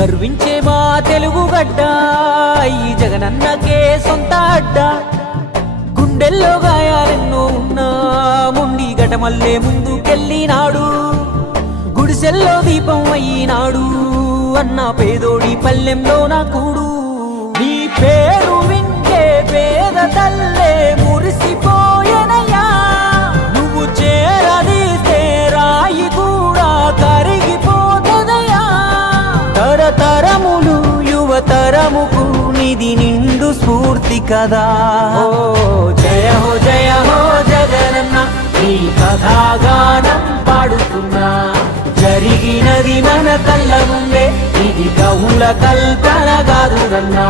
గర్వించే మా తెలుగు గడ్డ ఈ జగనన్నకే సొంత అడ్డ గుండెల్లో గాయాలెన్నో ఉన్నా ముండి గటమల్లే ముందుకెళ్ళినాడు గుడిసెల్లో దీపం అయినాడు అన్న పేదోడి పల్లెంలో నా కూడు నీ పేరు వింటే పేద తల్లే మురిసిపోయెనయ్యా నువ్వు చేరదీస్తే రాయి కూడా కరిగిపోతదయ్యా తరతరములు యువతరముకు నిధి నిండు స్ఫూర్తి కదా జయ హో జగనన్న నీ కథాగానం పాడుతున్నా జరిగినది మన కళ్ళ ముందే ఇది కవుల కల్పన కాదురన్నా